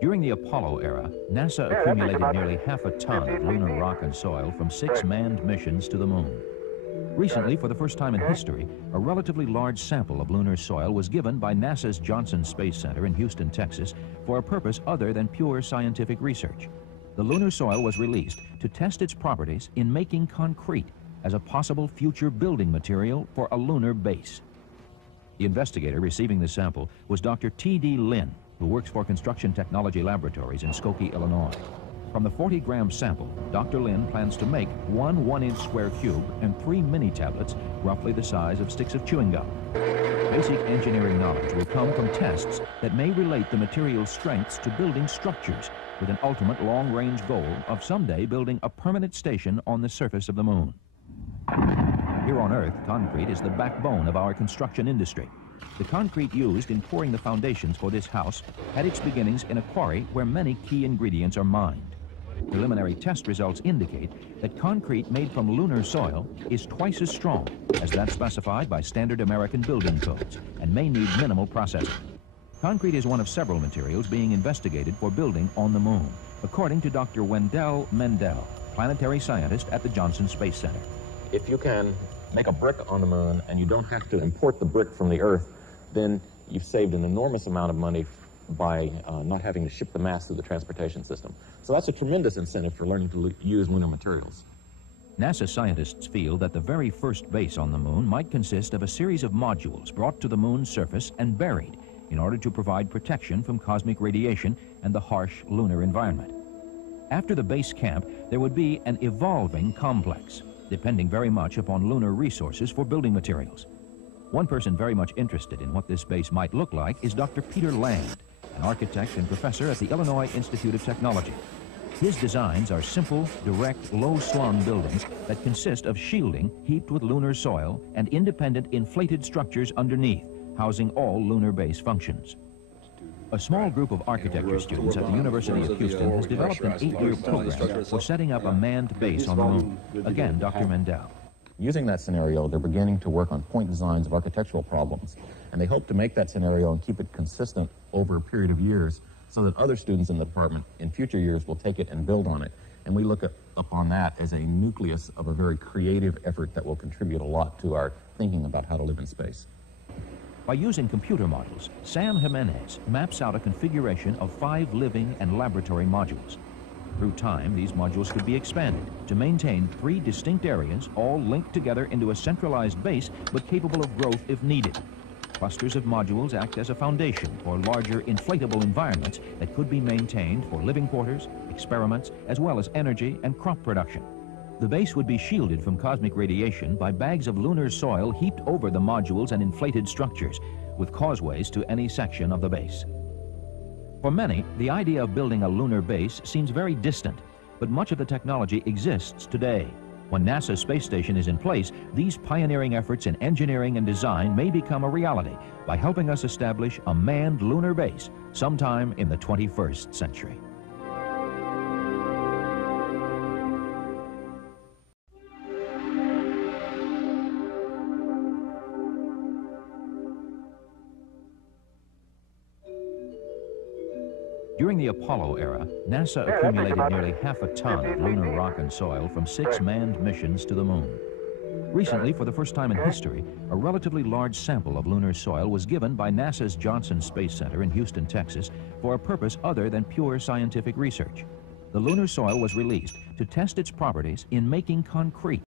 During the Apollo era, NASA accumulated nearly half a ton of lunar rock and soil from 6 manned missions to the moon. Recently, for the first time in history, a relatively large sample of lunar soil was given by NASA's Johnson Space Center in Houston, Texas, for a purpose other than pure scientific research. The lunar soil was released to test its properties in making concrete as a possible future building material for a lunar base. The investigator receiving the sample was Dr. T.D. Lin, who works for Construction Technology Laboratories in Skokie, Illinois. From the 40-gram sample, Dr. Lin plans to make one 1-inch square cube and 3 mini tablets roughly the size of sticks of chewing gum. Basic engineering knowledge will come from tests that may relate the material's strengths to building structures, with an ultimate long-range goal of someday building a permanent station on the surface of the moon. Here on Earth, concrete is the backbone of our construction industry. The concrete used in pouring the foundations for this house had its beginnings in a quarry where many key ingredients are mined. Preliminary test results indicate that concrete made from lunar soil is twice as strong as that specified by standard American building codes and may need minimal processing. Concrete is one of several materials being investigated for building on the moon, according to Dr. Wendell Mendel, planetary scientist at the Johnson Space Center. If you can make a brick on the moon and you don't have to import the brick from the Earth, then you've saved an enormous amount of money by not having to ship the mass through the transportation system. So that's a tremendous incentive for learning to use lunar materials. NASA scientists feel that the very first base on the moon might consist of a series of modules brought to the moon's surface and buried in order to provide protection from cosmic radiation and the harsh lunar environment. After the base camp, there would be an evolving complex, depending very much upon lunar resources for building materials. One person very much interested in what this base might look like is Dr. Peter Land, an architect and professor at the Illinois Institute of Technology. His designs are simple, direct, low-slung buildings that consist of shielding heaped with lunar soil and independent inflated structures underneath, housing all lunar base functions. A small group of architecture students at the University of Houston has developed an 8-year program for setting up a manned base on the moon. Again, Dr. Mendel. Using that scenario, they're beginning to work on point designs of architectural problems, and they hope to make that scenario and keep it consistent over a period of years so that other students in the department in future years will take it and build on it. And we look upon that as a nucleus of a very creative effort that will contribute a lot to our thinking about how to live in space. By using computer models, Sam Jimenez maps out a configuration of 5 living and laboratory modules. Through time, these modules could be expanded to maintain 3 distinct areas, all linked together into a centralized base, but capable of growth if needed. Clusters of modules act as a foundation for larger inflatable environments that could be maintained for living quarters, experiments, as well as energy and crop production. The base would be shielded from cosmic radiation by bags of lunar soil heaped over the modules and inflated structures, with causeways to any section of the base. For many, the idea of building a lunar base seems very distant, but much of the technology exists today. When NASA's space station is in place, these pioneering efforts in engineering and design may become a reality by helping us establish a manned lunar base sometime in the 21st century. During the Apollo era, NASA accumulated nearly half a ton of lunar rock and soil from 6 manned missions to the moon. Recently, for the first time in history, a relatively large sample of lunar soil was given by NASA's Johnson Space Center in Houston, Texas, for a purpose other than pure scientific research. The lunar soil was released to test its properties in making concrete